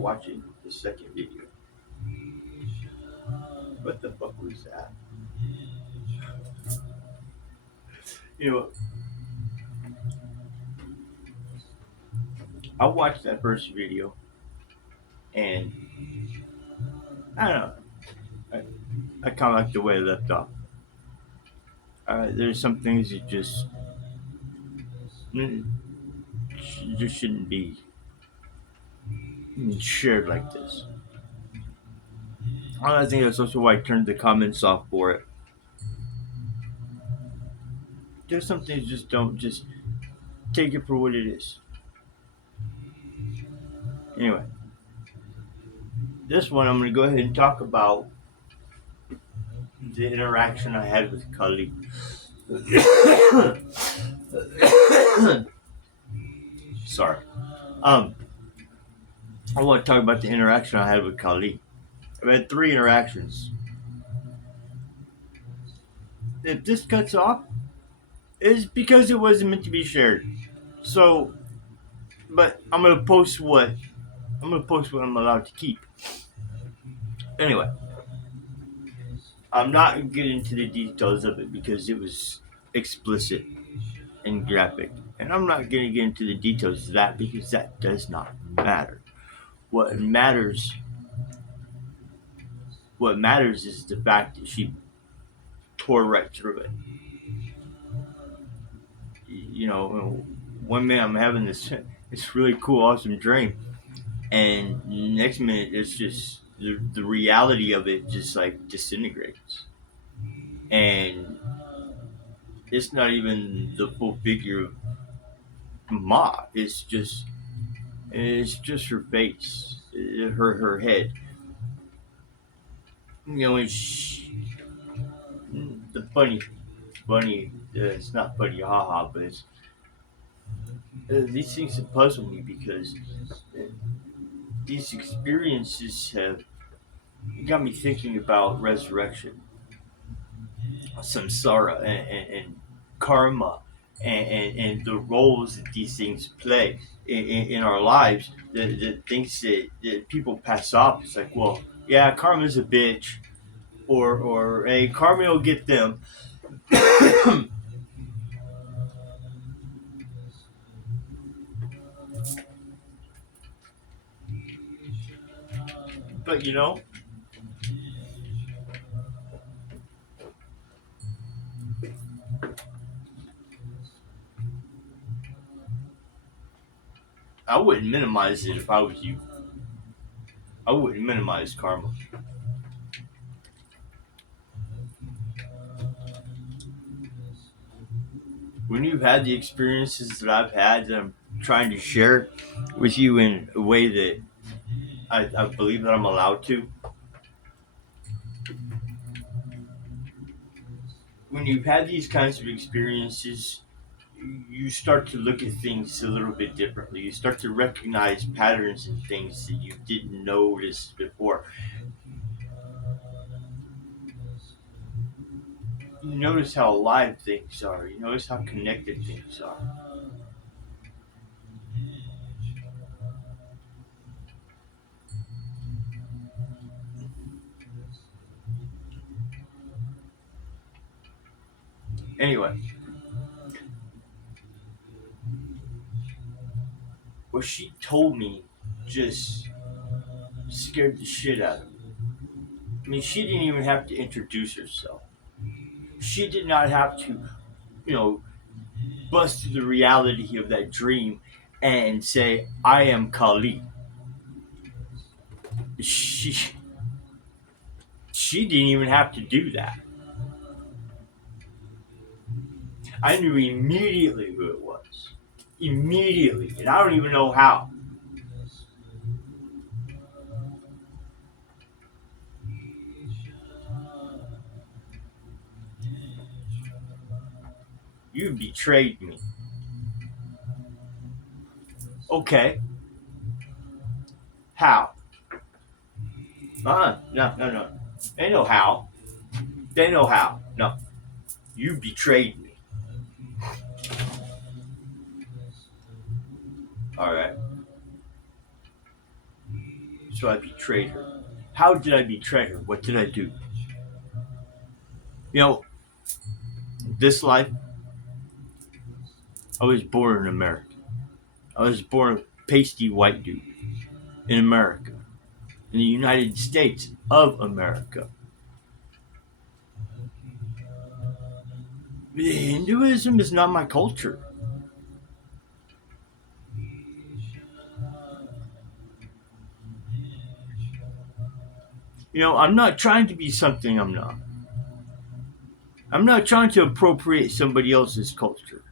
watching the second video. What the fuck was that? You know, I watched that first video, and I don't know. I kind of like the way it left off. There's some things that mm, just shouldn't be shared like this. I think that's also why I turned the comments off for it. There's some things just don't just take it for what it is. Anyway, this one I'm going to go ahead and talk about the interaction I had with Kali. Sorry. I want to talk about the interaction I had with Kali. I've had 3 interactions. If this cuts off, it's because it wasn't meant to be shared. So, but I'm gonna post what I'm allowed to keep. Anyway, I'm not getting into the details of it because it was explicit and graphic, and I'm not gonna get into the details of that because that does not matter. What matters, what matters is the fact that she tore right through it. You know, one minute I'm having this really cool, awesome dream, and next minute it's just the reality of it just like disintegrates, and it's not even the full figure of Ma. It's just her face, her head. You know, the funny. It's not funny, haha, but it's these things that puzzle me because uh, these experiences have got me thinking about resurrection, samsara, and karma, and the roles that these things play in our lives. The things that people pass off. It's like, well, yeah, karma's a bitch, or hey, karma will get them. But I wouldn't minimize it if I was you. I wouldn't minimize karma. When you've had the experiences that I've had, that I'm trying to share with you in a way that I believe that I'm allowed to. When you've had these kinds of experiences, you start to look at things a little bit differently. You start to recognize patterns and things that you didn't notice before. You notice how alive things are. You notice how connected things are. Anyway, what she told me just scared the shit out of me. I mean, she didn't even have to introduce herself. She did not have to, you know, bust through the reality of that dream and say, I am Kali. She she didn't even have to do that. I knew immediately who it was. Immediately. And I don't even know how. You betrayed me. Okay. How? No, no, no. They know how. They know how. No. You betrayed me. Alright. So I betrayed her. How did I betray her? What did I do? You know, this life, I was born in America. I was born a pasty white dude in America, in the United States of America. Hinduism is not my culture. You know, I'm not trying to be something I'm not. I'm not trying to appropriate somebody else's culture.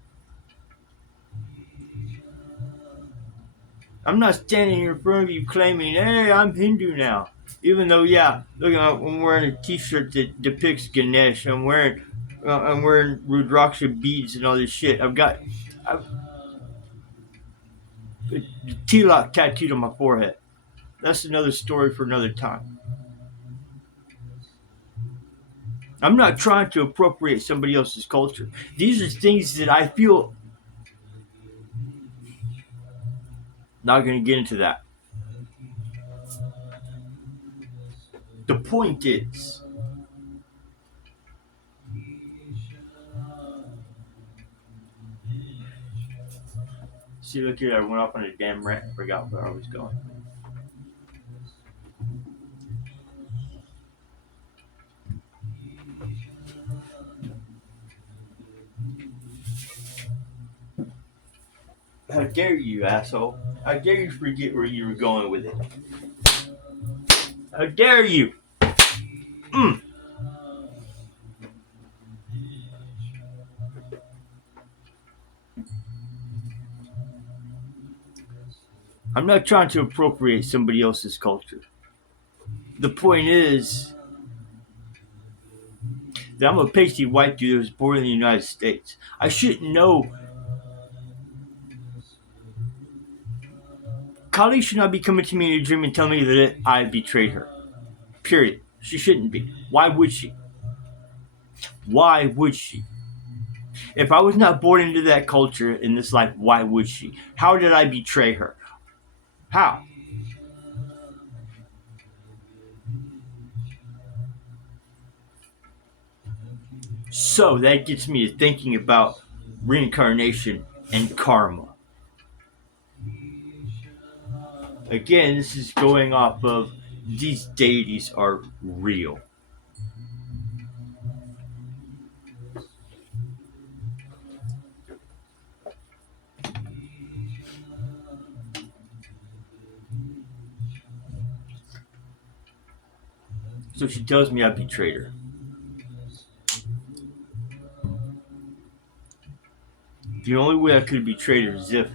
I'm not standing in front of you claiming, hey, I'm Hindu now. Even though, yeah, look, I'm wearing a T-shirt that depicts Ganesh. I'm wearing Rudraksha beads and all this shit. I've a tilak tattooed on my forehead. That's another story for another time. I'm not trying to appropriate somebody else's culture. These are things that I feel. Not going to get into that. The point is, see, look here, I went off on a damn rant and forgot where I was going. How dare you, asshole? How dare you forget where you were going with it? How dare you? Mm. I'm not trying to appropriate somebody else's culture. The point is that I'm a pasty white dude that was born in the United States. I shouldn't know. Kali should not be coming to me in a dream and telling me that I betrayed her. Period. She shouldn't be. Why would she? Why would she? If I was not born into that culture in this life, why would she? How did I betray her? How? So that gets me to thinking about reincarnation and karma. Again, this is going off of these deities are real. So she tells me I betrayed her. The only way I could have betrayed her is if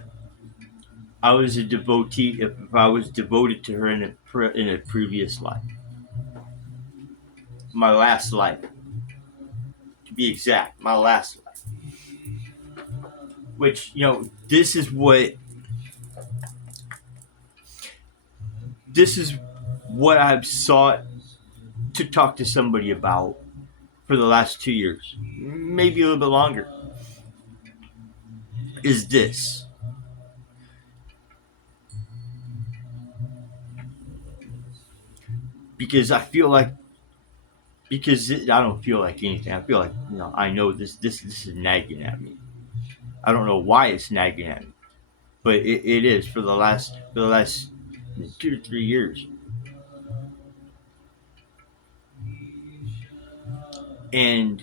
I was a devotee, if I was devoted to her in a previous life. My last life. To be exact, my last life. Which, this is what I've sought to talk to somebody about for the last 2 years, maybe a little bit longer, is this. Because I feel like, I don't feel like anything. I feel like, I know this is nagging at me. I don't know why it's nagging at me, but it is for the last 2 to 3 years. And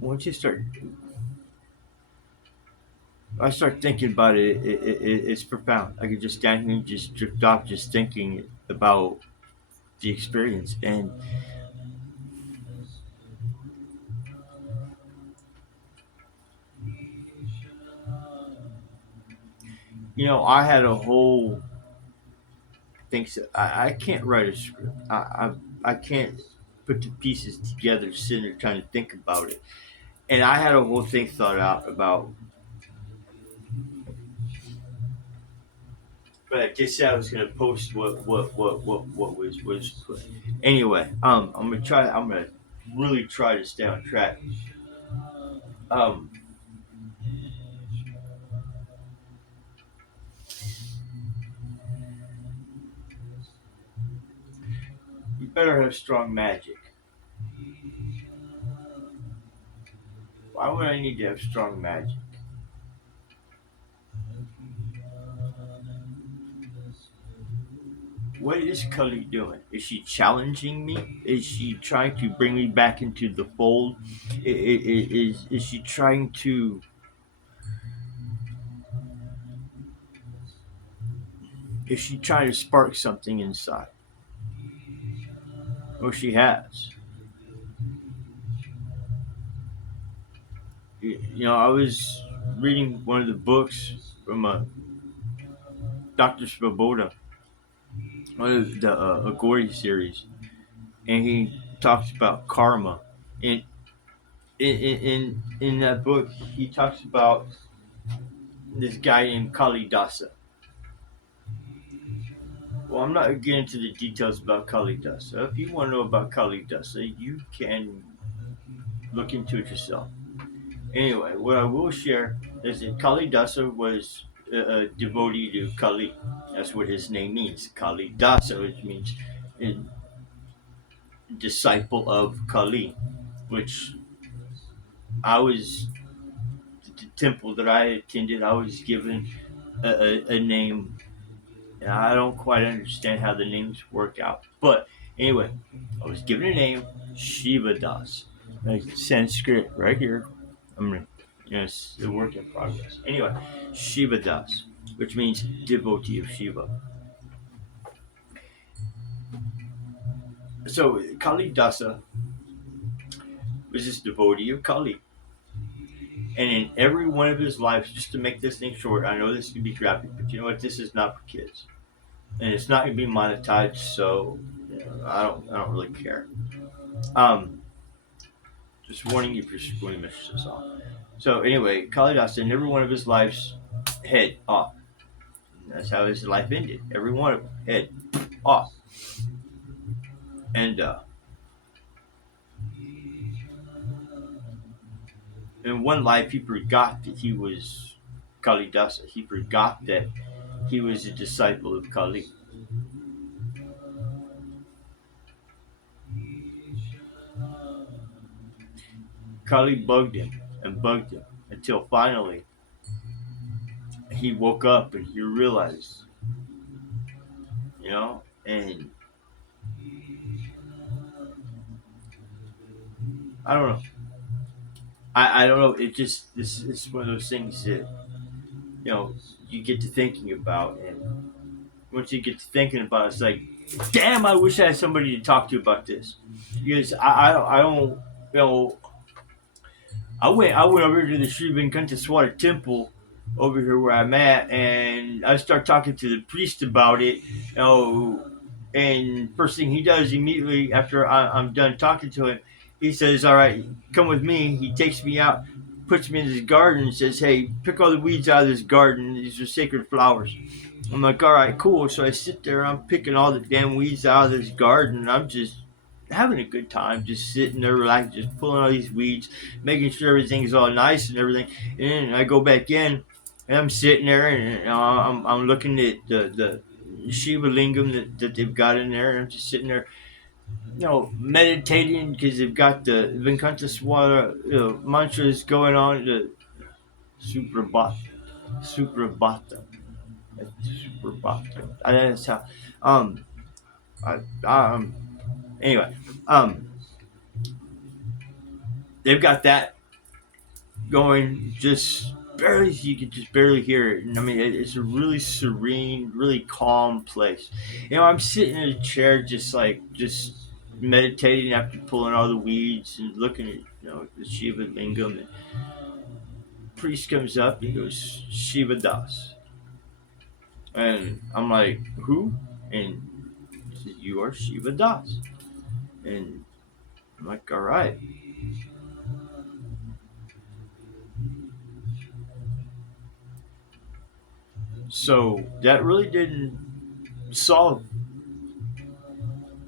once I start thinking about it's profound. I could just stand here and just drift off, just thinking about the experience. And I had a whole thing. I can't write a script. I can't put the pieces together, sitting there trying to think about it. And I had a whole thing thought out about. But I guess I was gonna post what was put. Anyway, I'm gonna really try to stay on track. Um, better have strong magic. Why would I need to have strong magic? What is Cully doing? Is she challenging me? Is she trying to bring me back into the fold? Is she trying to? Is she trying to spark something inside? Or she has. I was reading one of the books from Dr. Svoboda, one of the Agori series, and he talks about karma. And in that book, he talks about this guy named Kali Dasa. Well, I'm not getting into the details about Kali Dasa. If you want to know about Kali Dasa, you can look into it yourself. Anyway, what I will share is that Kali Dasa was a devotee to Kali. That's what his name means, Kali Dasa, which means a disciple of Kali, which I was, the temple that I attended, I was given a name. And I don't quite understand how the names work out. But anyway, I was given a name, Shiva Das. Like Sanskrit right here. I'm gonna, it's a work in progress. Anyway, Shiva Das, which means devotee of Shiva. So Kali Dasa was this devotee of Kali. And in every one of his lives, just to make this thing short, I know this can be graphic, but you know what? This is not for kids. And it's not going to be monetized, so I don't really care. Um, just warning you if you're going to miss this off. So anyway, Kalidas in every one of his lives head off. That's how his life ended. Every one of them head off. And in one life, he forgot that he was Kalidasa. He forgot that he was a disciple of Kali. Kali bugged him and bugged him until finally he woke up and he realized, and I don't know. I don't know. It just this it's one of those things that you get to thinking about, and once you get to thinking about it, it's like, damn, I wish I had somebody to talk to about this because I don't you know I went over to the Sri Venkateswara temple over here where I'm at, and I start talking to the priest about it. And first thing he does immediately after I'm done talking to him, he says, "All right, come with me." He takes me out, puts me in his garden, and says, "Hey, pick all the weeds out of this garden. These are sacred flowers." I'm like, "All right, cool." So I sit there, I'm picking all the damn weeds out of this garden, and I'm just having a good time, just sitting there, relaxing, just pulling all these weeds, making sure everything's all nice and everything. And then I go back in, and I'm sitting there, and I'm looking at the Shiva lingam that they've got in there, and I'm just sitting there, meditating because they've got the Venkateswara mantras going on, the Suprabhata, Suprabhata, Suprabhata. That's how. Um, I, um, anyway, um, they've got that going just barely. You can just barely hear it. And I mean, it's a really serene, really calm place. I'm sitting in a chair, just meditating after pulling all the weeds and looking at the Shiva lingam. And the priest comes up and goes, "Shiva Das," and I'm like, "Who?" And he says, "You are Shiva Das." And I'm like, "All right." So that really didn't solve.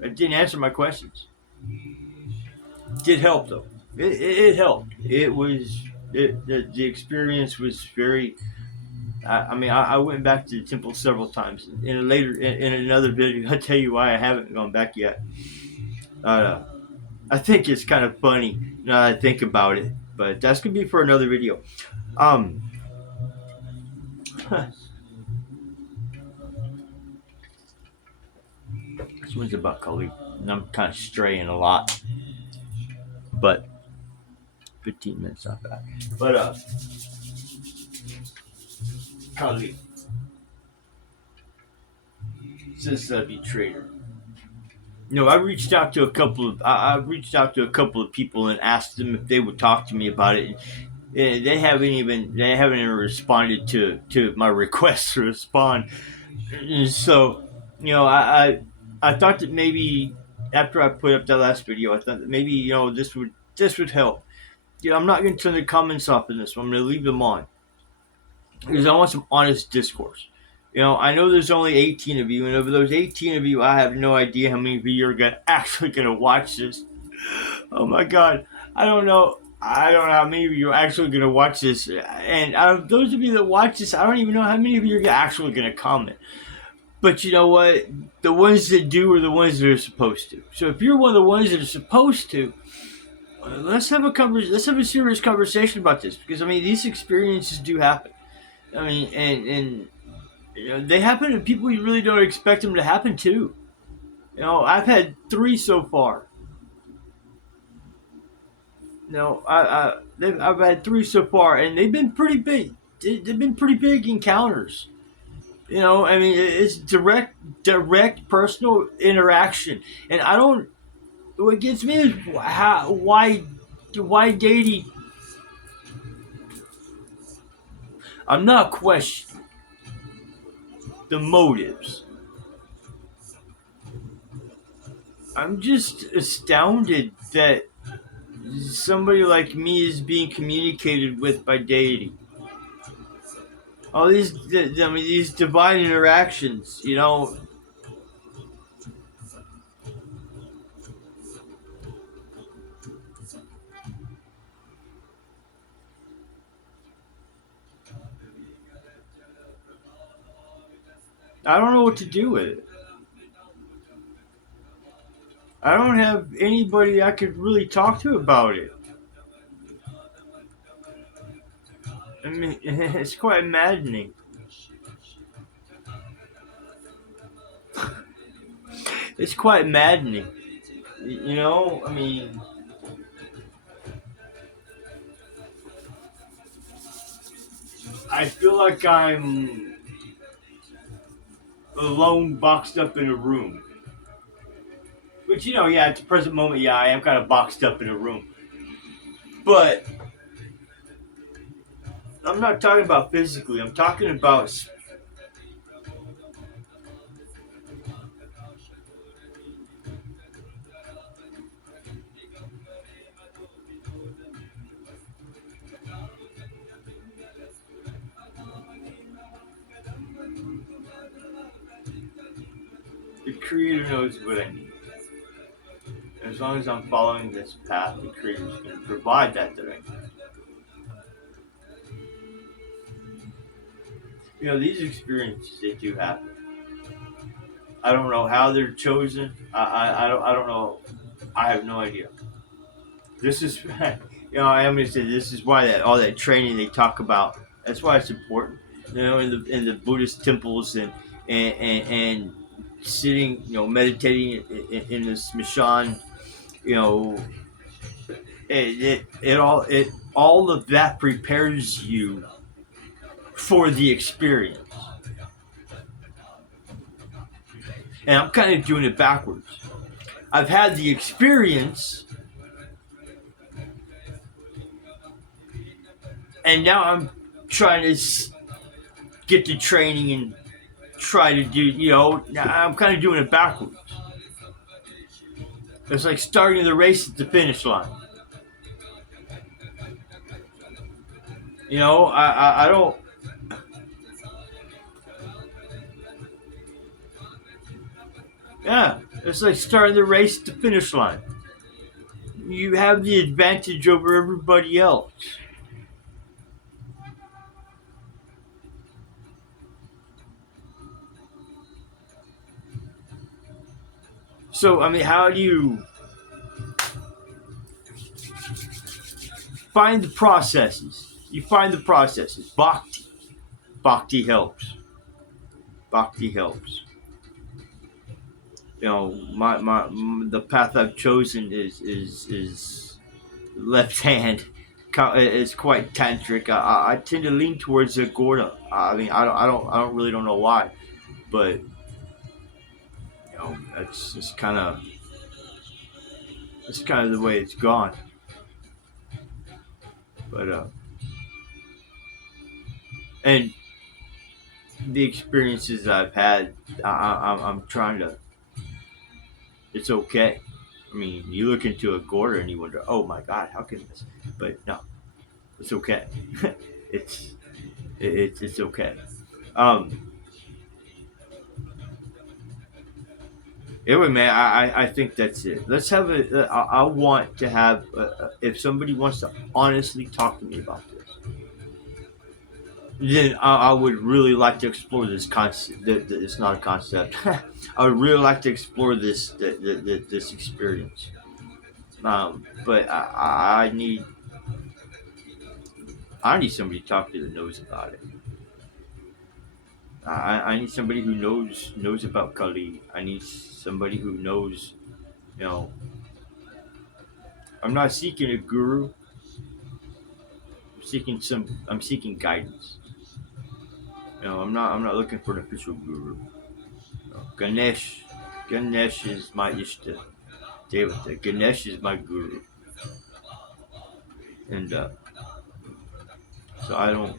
It didn't answer my questions. It did help though. It helped. It was the experience was very. I mean, I went back to the temple several times. In another video, I'll tell you why I haven't gone back yet. Uh, I think it's kind of funny now that I think about it, but that's gonna be for another video. Um, this one's about MaaKali, and I'm kind of straying a lot, but 15 minutes not bad. But MaaKali says betrayed her. I reached out to a couple of I reached out to a couple of people and asked them if they would talk to me about it. And they haven't even responded to my request to respond. And so, I thought that maybe after I put up that last video, I thought that maybe this would help. I'm not going to turn the comments off in this one. I'm going to leave them on because I want some honest discourse. I know there's only 18 of you, and of those 18 of you, I have no idea how many of you are actually going to watch this. Oh my God, I don't know. I don't know how many of you are actually going to watch this, and out of those of you that watch this, I don't even know how many of you are actually going to comment. But you know what? The ones that do are the ones that are supposed to. So if you're one of the ones that are supposed to, let's have a serious conversation about this because these experiences do happen. And they happen to people you really don't expect them to happen to. I've had 3 so far. I've had 3 so far, and they've been pretty big. They've been pretty big encounters. It's direct personal interaction, and I don't. What gets me is why dating. I'm not questioning the motives. I'm just astounded that somebody like me is being communicated with by deity. All these divine interactions. I don't know what to do with it. I don't have anybody I could really talk to about it. It's quite maddening. It's quite maddening. You know, I mean, I feel like I'm alone, boxed up in a room. Which, yeah, at the present moment, yeah, I am kind of boxed up in a room. But I'm not talking about physically. I'm talking about the Creator knows what I need. As long as I'm following this path, the Creator's going to provide that I need. These experiences, they do happen. I don't know how they're chosen. I don't know. I have no idea. This is, I am going to say this is why all that training they talk about. That's why it's important. In the Buddhist temples and sitting, meditating in the smashan, you know, all of that prepares you for the experience. And I'm kind of doing it backwards. I've had the experience, and now I'm trying to get the training and try to do. I'm kind of doing it backwards. It's like starting the race at the finish line. I don't. Yeah, it's like starting the race at the finish line. You have the advantage over everybody else. So, how do you find the processes. You find the processes. Bhakti helps. Bhakti helps. You know, the path I've chosen is left hand. It's quite tantric. I tend to lean towards the Gorda. I mean, I don't really don't know why, but you know, that's just kind of it's kind of the way it's gone. But and the experiences I've had, I'm trying to. It's okay. I mean, you look into a Gorda and you wonder, oh my God, how can this? But no, it's okay. it's it's okay. Um, Anyway, man, I think that's it. Let's have a. I want to have. If somebody wants to honestly talk to me about this, then I would really like to explore this concept. It's not a concept. I would really like to explore this experience. But I need somebody to talk to that knows about it. I need somebody who knows about Kali. I need somebody who knows. You know, I'm not seeking a guru. I'm seeking guidance. You know, I'm not looking for an official guru. You know, Ganesh is my ishta devata. Ganesh is my guru, and so I don't.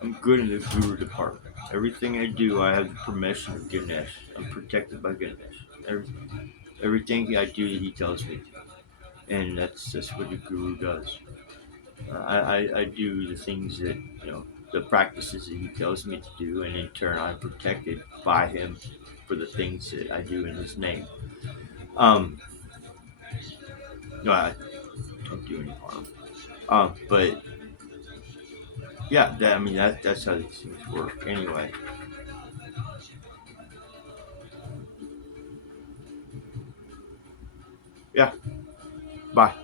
I'm good in the guru department. Everything I do, I have the permission of Ganesh. I'm protected by Ganesh. Everything I do, he tells me to, and that's what the guru does. I do the things that the practices that he tells me to do, and in turn, I'm protected by him for the things that I do in his name. Um, no, I don't do any harm. But yeah, I mean that's how these things work. Anyway, yeah. Bye.